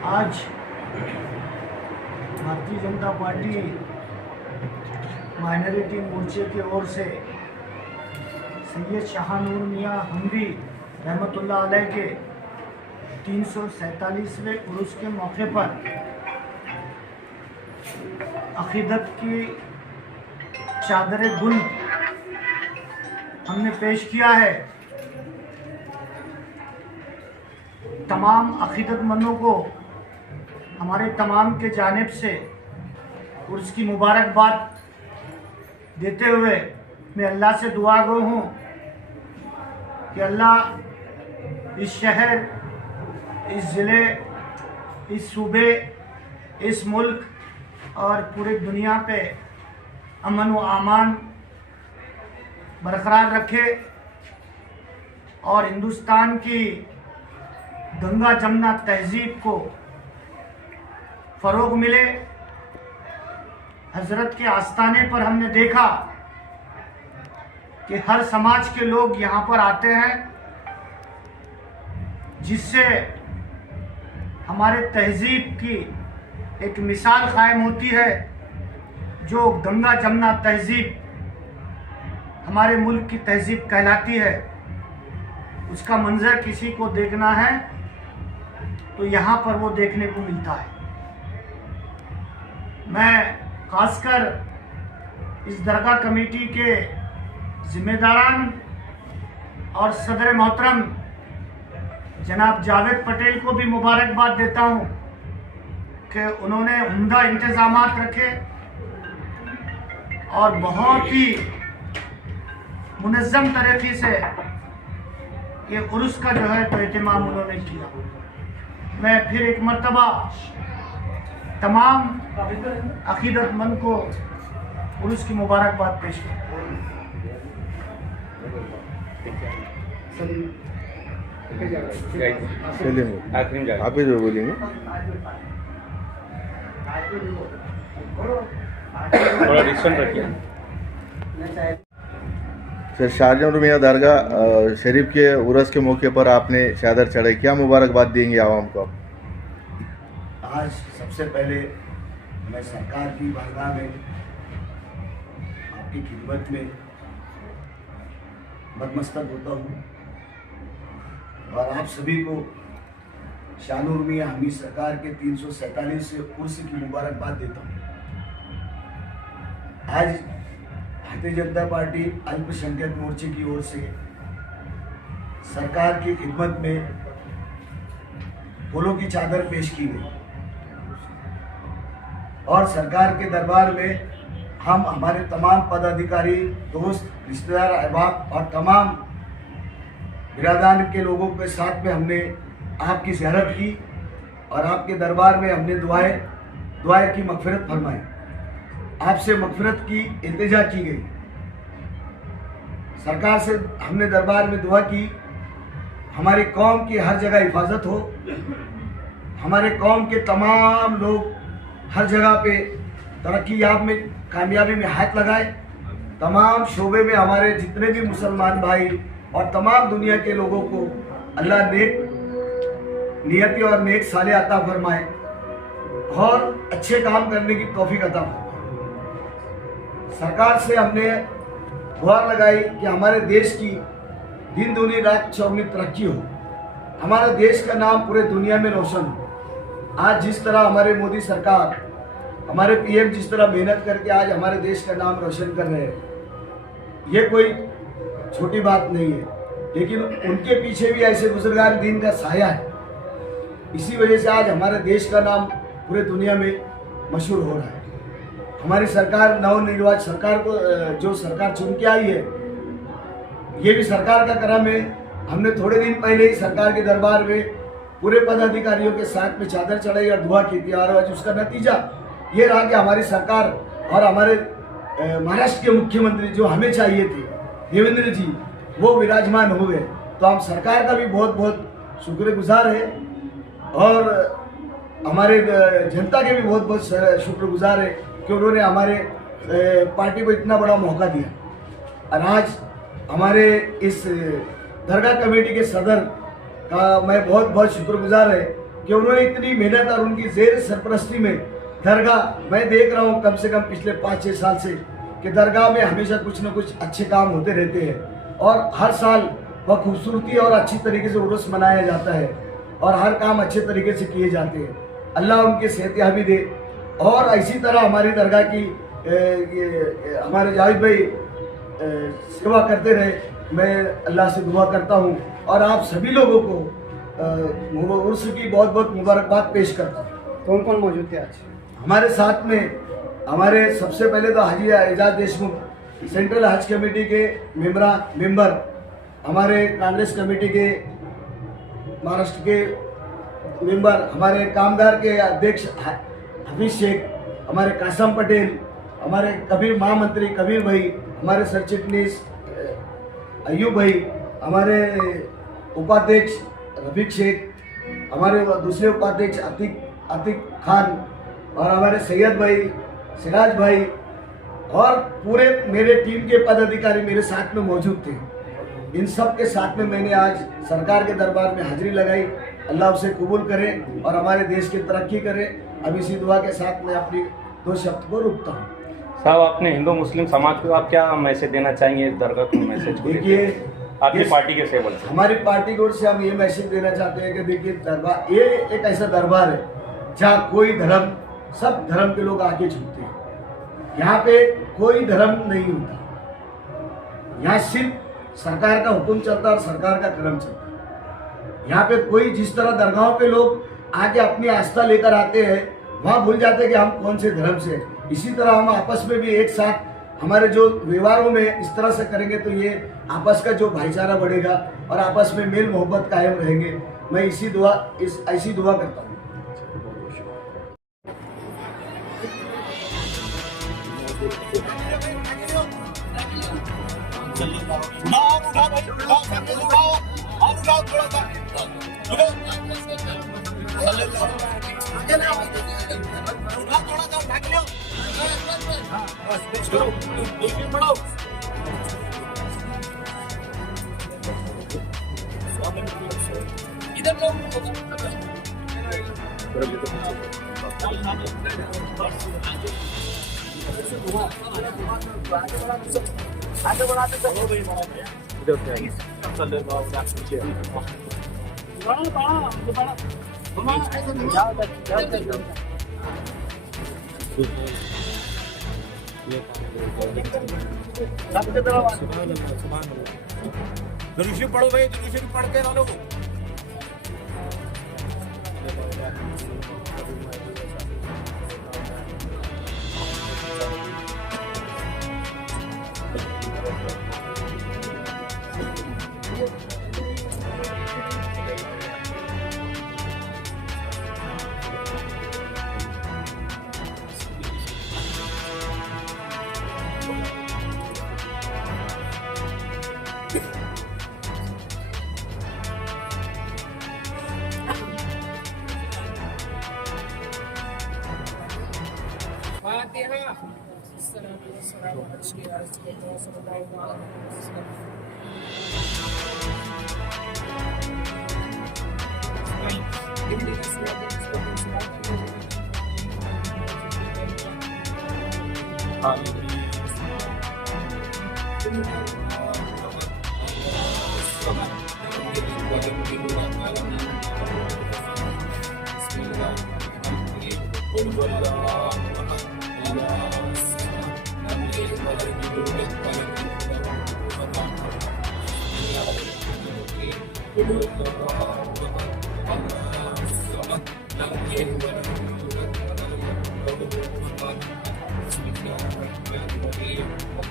आज Bharatiya Janata party minority मोर्चे की ओर से सैयद शाहनूर मियाँ हमवी रहमतुल्लाह अलैह के 347वें उर्स के मौके पर अकीदत की चादर गुल हमने पेश किया है। तमाम अकीदतमंदों को हमारे तमाम के जानिब से उर्स की मुबारकबाद देते हुए मैं अल्लाह से दुआ गो हूँ कि अल्लाह इस शहर, इस ज़िले, इस सूबे, इस मुल्क और पूरी दुनिया पे अमन व आमान बरकरार रखे और हिंदुस्तान की गंगा जमुना तहजीब को फ़रोग मिले। हज़रत के आस्थाने पर हमने देखा कि हर समाज के लोग यहाँ पर आते हैं, जिससे हमारे तहजीब की एक मिसाल कायम होती है। जो गंगा जमुना तहजीब हमारे मुल्क की तहजीब कहलाती है, उसका मंजर किसी को देखना है तो यहाँ पर वो देखने को मिलता है। मैं खासकर इस दरगाह कमेटी के जिम्मेदारान और सदर मोहतरम जनाब जावेद पटेल को भी मुबारकबाद देता हूँ कि उन्होंने उम्दा इंतज़ामात रखे और बहुत ही मुनज़्ज़म तरीक़े से ये उर्स का जो है तो एहतमाम उन्होंने किया। मैं फिर एक मर्तबा तमाम अकीदतमंद को उर्स की मुबारकबाद पेश करता हूँ। आप ही जो बोलेंगे थोड़ा डिस्टेंस रखिए। सर, शाहजहां मियाँ दरगाह शरीफ के उर्स के मौके पर आपने चादर चढ़ाई, क्या मुबारकबाद देंगे आवाम को? आज सबसे पहले मैं सरकार की बारगाह में आपकी खिदमत में नतमस्तक होता हूँ और आप सभी को शाहनूर मियाँ हमवी सरकार के 347वें उर्स की मुबारकबाद देता हूँ। आज भारतीय जनता पार्टी अल्पसंख्यक मोर्चे की ओर से सरकार की खिदमत में फूलों की चादर पेश की गई और सरकार के दरबार में हम हमारे तमाम पदाधिकारी, दोस्त, रिश्तेदार, अहबाब और तमाम बिरादरान के लोगों के साथ में हमने आपकी ज़ियारत की और आपके दरबार में हमने दुआएं की मग़फ़िरत फरमाई। आपसे मग़फ़िरत की इल्तिजा की गई। सरकार से हमने दरबार में दुआ की हमारी कौम की हर जगह हिफाजत हो, हमारे कौम के तमाम लोग हर जगह पे तरक्की याब में, कामयाबी में हाथ लगाए। तमाम शोबे में हमारे जितने भी मुसलमान भाई और तमाम दुनिया के लोगों को अल्लाह नेक नियति और नेक साले अता फरमाए और अच्छे काम करने की तौफीक अता फरमाए। सरकार से हमने गुहार लगाई कि हमारे देश की दिन दूनी रात चौगुनी तरक्की हो, हमारा देश का नाम पूरे दुनिया में रोशन हो। आज जिस तरह हमारे मोदी सरकार, हमारे पीएम जिस तरह मेहनत करके आज हमारे देश का नाम रोशन कर रहे हैं, ये कोई छोटी बात नहीं है, लेकिन उनके पीछे भी ऐसे बुजुर्गान दीन का साया है। इसी वजह से आज हमारे देश का नाम पूरे दुनिया में मशहूर हो रहा है। हमारी सरकार, नवनिर्वाचित सरकार को जो सरकार चुन के आई है, ये भी सरकार का करम है। हमने थोड़े दिन पहले ही सरकार के दरबार में पूरे पदाधिकारियों के साथ में चादर चढ़ाई और दुआ की थी और आज उसका नतीजा ये रहा कि हमारी सरकार और हमारे महाराष्ट्र के मुख्यमंत्री जो हमें चाहिए थे, देवेंद्र जी, वो विराजमान हो गए। तो हम सरकार का भी बहुत बहुत शुक्रगुजार है और हमारे जनता के भी बहुत बहुत शुक्रगुजार है कि उन्होंने हमारे पार्टी को इतना बड़ा मौका दिया। और आज हमारे इस दरगाह कमेटी के सदर का मैं बहुत बहुत शुक्रगुजार है कि उन्होंने इतनी मेहनत और उनकी जेर सरपरस्ती में दरगाह, मैं देख रहा हूँ कम से कम पिछले 5-6 साल से कि दरगाह में हमेशा कुछ न कुछ अच्छे काम होते रहते हैं और हर साल वह खूबसूरती और अच्छी तरीके से उर्स मनाया जाता है और हर काम अच्छे तरीके से किए जाते हैं। अल्लाह उनके सेहतयाबी दे और इसी तरह हमारी दरगाह की हमारे जावेद भाई सेवा करते रहे। मैं अल्लाह से दुआ करता हूँ और आप सभी लोगों को उर्स की बहुत बहुत मुबारकबाद पेश करता हूँ। कौन कौन मौजूद थे आज? हमारे साथ में हमारे सबसे पहले तो हाजी एजाज देशमुख सेंट्रल हज कमेटी के मेंबर, हमारे कांग्रेस कमेटी के महाराष्ट्र के मेंबर, हमारे कामगार के अध्यक्ष हफीज शेख, हमारे कासम पटेल, हमारे कबीर महामंत्री कबीर भाई, हमारे सर चिटनीस अयूब भाई, हमारे उपाध्यक्ष रफीक शेख, हमारे दूसरे उपाध्यक्ष अतीक खान और हमारे सैयद भाई, सिराज भाई और पूरे मेरे टीम के पदाधिकारी मेरे साथ में मौजूद थे। इन सब के साथ में मैंने आज सरकार के दरबार में हाजिरी लगाई। अल्लाह उसे कबूल करे और हमारे देश की तरक्की करे। अब इसी दुआ के साथ मैं अपनी 2 शब्द को रुकता हूँ। साहब, अपने हिंदू मुस्लिम समाज को आप क्या मैसेज देना चाहेंगे? इस दरगाह को मैसेज देखिए, आपकी पार्टी के सेवल से हमारी पार्टी की ओर से हम ये मैसेज देना चाहते हैं कि देखिए, दरबार ये एक ऐसा दरबार है जहाँ कोई धर्म, सब धर्म के लोग आके झुकते हैं। यहाँ पे कोई धर्म नहीं होता, यहाँ सिर्फ सरकार का हुक्म चलता है और सरकार का कर्म चलता है। यहाँ पे कोई जिस तरह दरगाहों पे लोग आके अपनी आस्था लेकर आते हैं, वहाँ भूल जाते हैं कि हम कौन से धर्म से हैं। इसी तरह हम आपस में भी एक साथ हमारे जो व्यवहारों में इस तरह से करेंगे तो ये आपस का जो भाईचारा बढ़ेगा और आपस में मेल मोहब्बत कायम रहेंगे। मैं ऐसी दुआ करता हूँ। दुरुशी पढ़ो भाई, दुरुशी पढ़ के डालो।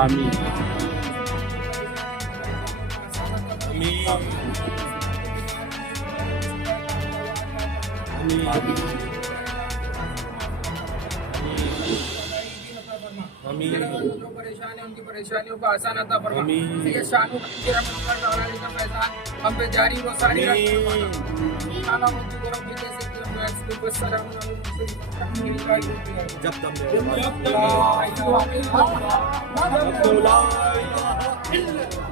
आमीन। जो परेशान है उनकी परेशानियों को आसान अता फरमा। ये शानू की रहमत का दौरान का फैजान हम पे जारी रोसानी रखे। खाना मुझे गरम भी कैसे किया मैं इसको बस सलाम जब तक ला इलाहा इल्लल्लाह